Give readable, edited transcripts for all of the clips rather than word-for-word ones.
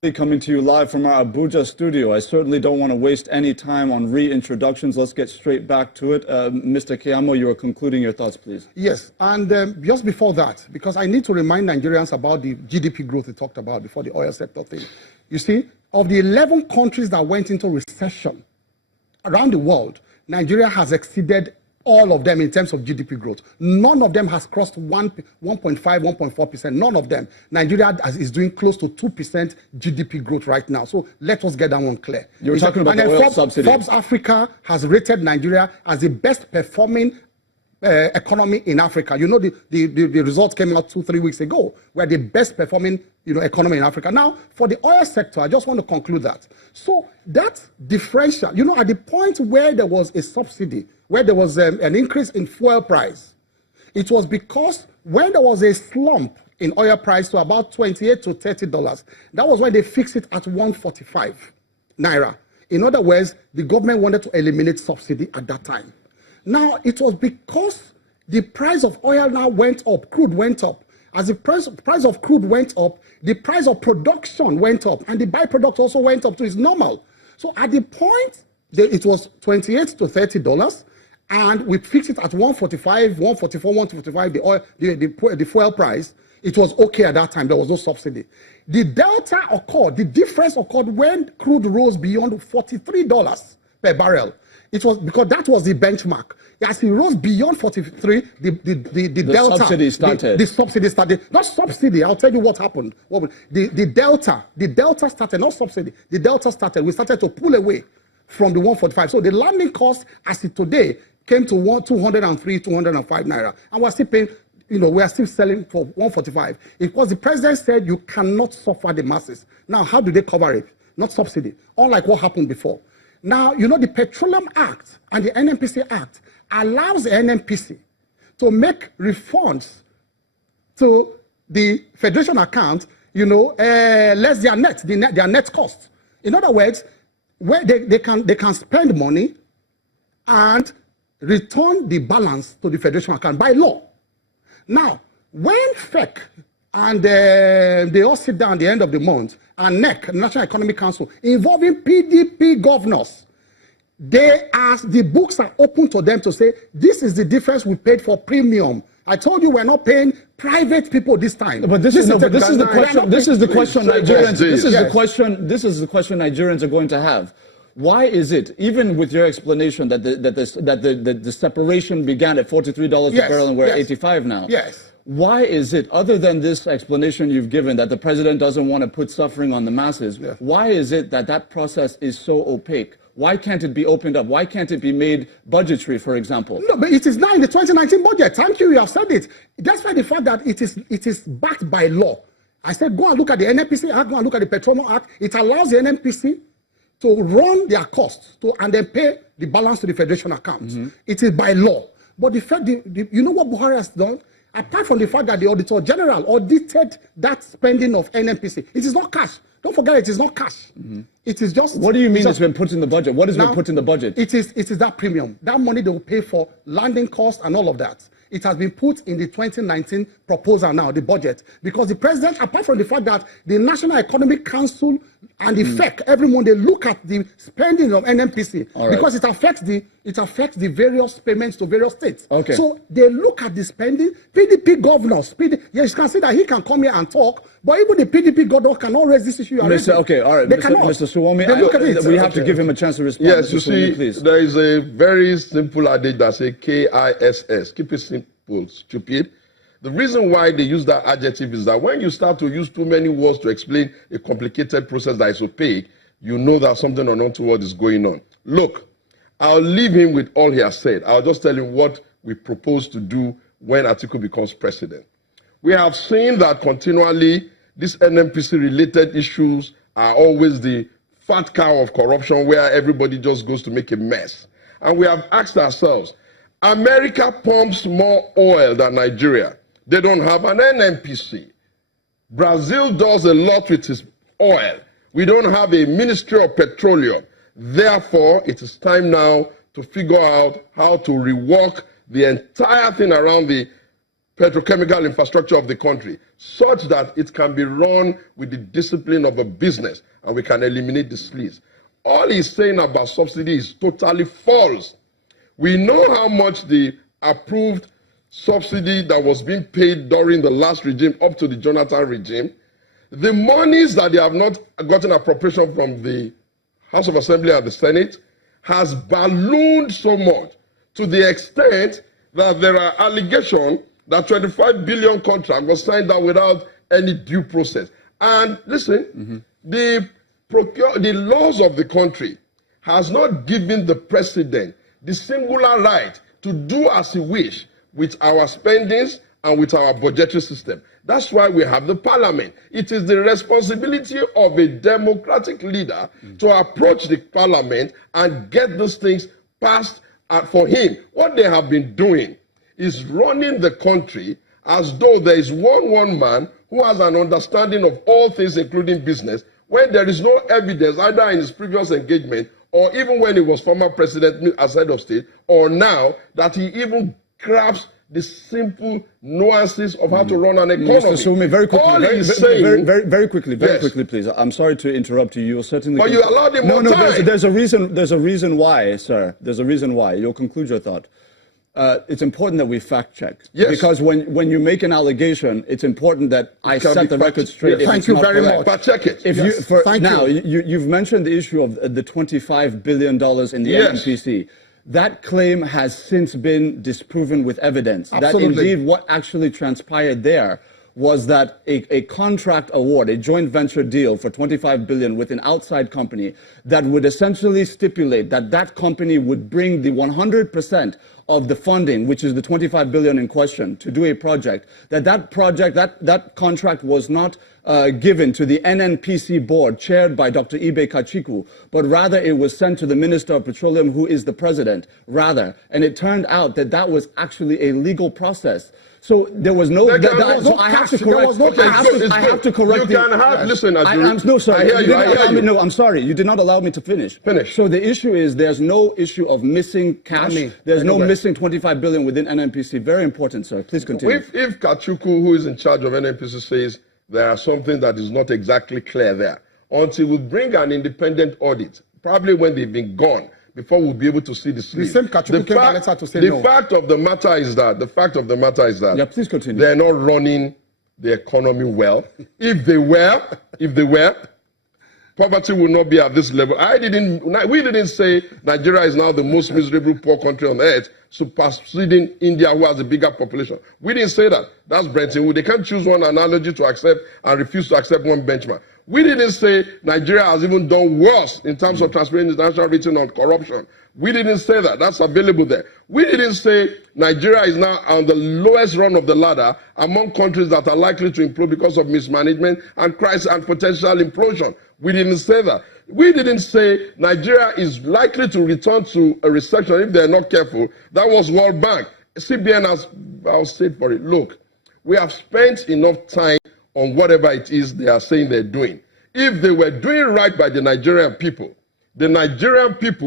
Coming to you live from our Abuja studio. I certainly don't want to waste any time on reintroductions. Let's get straight back to it. Mr. Keyamo, you are concluding your thoughts, please. Yes, and just before that, because I need to remind Nigerians about the GDP growth we talked about before the oil sector thing. You see, of the 11 countries that went into recession around the world, Nigeria has exceeded all of them in terms of GDP growth. None of them has crossed 1.5, 1.4%. None of them. Nigeria is doing close to 2% GDP growth right now. So let us get that one clear. You were talking about the oil subsidy. Forbes Africa has rated Nigeria as the best performing economy in Africa. You know, the results came out 2-3 weeks ago. We're the best performing economy in Africa. Now, for the oil sector, I just want to conclude that. So that differential, at the point where there was a subsidy, where there was an increase in fuel price, it was because when there was a slump in oil price to about $28 to $30, that was when they fixed it at 145 naira. In other words, the government wanted to eliminate subsidy at that time. Now, it was because the price of oil now went up, crude went up. As the price of crude went up, the price of production went up, and the byproduct also went up, so it's normal. So at the point, it was $28 to $30, and we fixed it at 145, 144, 155, the fuel price. It was okay at that time. There was no subsidy. The delta occurred, the difference occurred when crude rose beyond $43 per barrel. It was because that was the benchmark. As it rose beyond 43, the delta subsidy started. The subsidy started. Not subsidy. I'll tell you what happened. The delta started. Not subsidy. The delta started. We started to pull away from the 145. So the landing cost, as it today, came to 203, 205 naira, and we're still paying. We are still selling for 145. Because the president said you cannot suffer the masses. Now, how do they cover it? Not subsidy. Unlike what happened before. Now, the Petroleum Act and the NNPC Act allows the NNPC to make refunds to the Federation account, less their net cost. In other words, where they can spend money and return the balance to the Federation account by law. Now, when FEC and they all sit down at the end of the month, and NEC, National Economic Council, involving PDP governors, the books are open to them to say, this is the difference we paid for premium. I told you we're not paying private people this time. But this is the question Nigerians are going to have. Why is it, even with your explanation that the separation began at $43 per barrel and we're at 85 now? Yes. Why is it, other than this explanation you've given, that the president doesn't want to put suffering on the masses, why is it that process is so opaque? Why can't it be opened up? Why can't it be made budgetary, for example? No, but it is now in the 2019 budget. Thank you, you have said it. That's why the fact that it is backed by law. I said, go and look at the NNPC Act, go and look at the Petroleum Act. It allows the NNPC to run their costs and then pay the balance to the Federation account. Mm-hmm. It is by law. But the fact, you know what Buhari has done? Apart from the fact that the Auditor General audited that spending of NNPC, it is not cash. Don't forget, it is not cash. Mm-hmm. It is just... What do you mean it's been put in the budget? What has been put in the budget? It is that premium. That money they will pay for landing costs and all of that. It has been put in the 2019 proposal now, the budget. Because the president, apart from the fact that the National Economic Council and the FEC, every month they look at the spending of NNPC. Right. Because it affects the various payments to various states. Okay. So they look at the spending. PDP governors, yes, you can see that he can come here and talk, but even the PDP governor cannot raise this issue. Okay, all right. Mr. Suwami, we have to give him a chance to respond. Yes, you see, please. There is a very simple adage that says KISS. Keep it simple, stupid. The reason why they use that adjective is that when you start to use too many words to explain a complicated process that is opaque, you know that something untoward is going on. Look, I'll leave him with all he has said. I'll just tell him what we propose to do when Atiku becomes president. We have seen that continually these NNPC-related issues are always the fat cow of corruption where everybody just goes to make a mess. And we have asked ourselves, America pumps more oil than Nigeria. They don't have an NNPC. Brazil does a lot with its oil. We don't have a Ministry of Petroleum. Therefore, it is time now to figure out how to rework the entire thing around the petrochemical infrastructure of the country, such that it can be run with the discipline of a business and we can eliminate the sleaze. All he's saying about subsidy is totally false. We know how much the approved subsidy that was being paid during the last regime up to the Jonathan regime. The monies that they have not gotten appropriation from the House of Assembly and the Senate has ballooned so much to the extent that there are allegations that 25 billion contract was signed out without any due process. And listen, the laws of the country has not given the president the singular right to do as he wish with our spendings and with our budgetary system. That's why we have the parliament. It is the responsibility of a democratic leader to approach the parliament and get those things passed for him. What they have been doing is running the country as though there is one man who has an understanding of all things, including business, when there is no evidence either in his previous engagement or even when he was former president as head of state, or now that he even grasps the simple nuances of how to run an economy. Mr. Sumi, very quickly, All very, he's very, saying, very quickly, Yes. please. I'm sorry to interrupt you. You'll certainly. But you allowed him more time. There's a reason. There's a reason why, sir. There's a reason why. You'll conclude your thought. It's important that we fact check. Yes. Because when you make an allegation, it's important that I can set be the fact- record straight. Yes. if Thank it's you not very correct. much. But check it. If Yes. you, for, Thank now, you. you've mentioned the issue of the $25 billion in the Yes. NNPC. That claim has since been disproven with evidence. Absolutely. That indeed what actually transpired there was that a contract award, a joint venture deal for $25 billion with an outside company that would essentially stipulate that that company would bring the 100% of the funding, which is the $25 billion in question, to do a project, that contract was not given to the NNPC board chaired by Dr. Ibe Kachiku, but rather it was sent to the Minister of Petroleum, who is the president, rather. And it turned out that that was actually a legal process. So there was no. There was so no I have cash, to there correct. was no Okay, I have good, to, it's I good. have to correct. You can have. Listen, Ajuri. No, sir. I hear you. I hear you. No, I'm sorry. You did not allow me to finish. Finish. So the issue is there's no issue of missing cash. Money. There's no Anywhere. missing 25 billion within NNPC. Very important, sir. Please continue. If Kachuku, who is in charge of NNPC, says there are something that is not exactly clear there, until we bring an independent audit, probably when they've been gone, before we'll be able to see the sleeve. same Kachuku came back later to say no. The fact of the matter is that Yeah, please continue. they're not running the economy well. If they were, poverty will not be at this level. We didn't say Nigeria is now the most miserable poor country on earth, superseding India, who has a bigger population. We didn't say that. That's Brenton Wood. They can't choose one analogy to accept and refuse to accept one benchmark. We didn't say Nigeria has even done worse in terms of transparent international rating on corruption. We didn't say that. That's available there. We didn't say Nigeria is now on the lowest rung of the ladder among countries that are likely to implode because of mismanagement and crisis and potential implosion. We didn't say that. We didn't say Nigeria is likely to return to a recession if they're not careful. That was World Bank. CBN has, I'll say for it, look, we have spent enough time on whatever it is they are saying they're doing. If they were doing right by the Nigerian people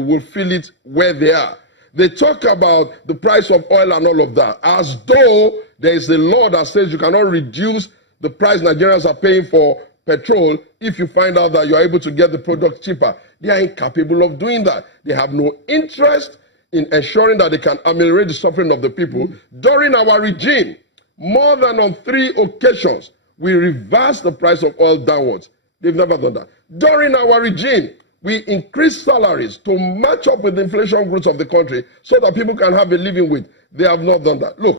will feel it where they are. They talk about the price of oil and all of that, as though there is a law that says you cannot reduce the price Nigerians are paying for petrol if you find out that you are able to get the product cheaper. They are incapable of doing that. They have no interest in ensuring that they can ameliorate the suffering of the people. During our regime, more than on 3 occasions, we reversed the price of oil downwards. They've never done that. During our regime, we increased salaries to match up with the inflation growth of the country so that people can have a living wage. They have not done that. Look,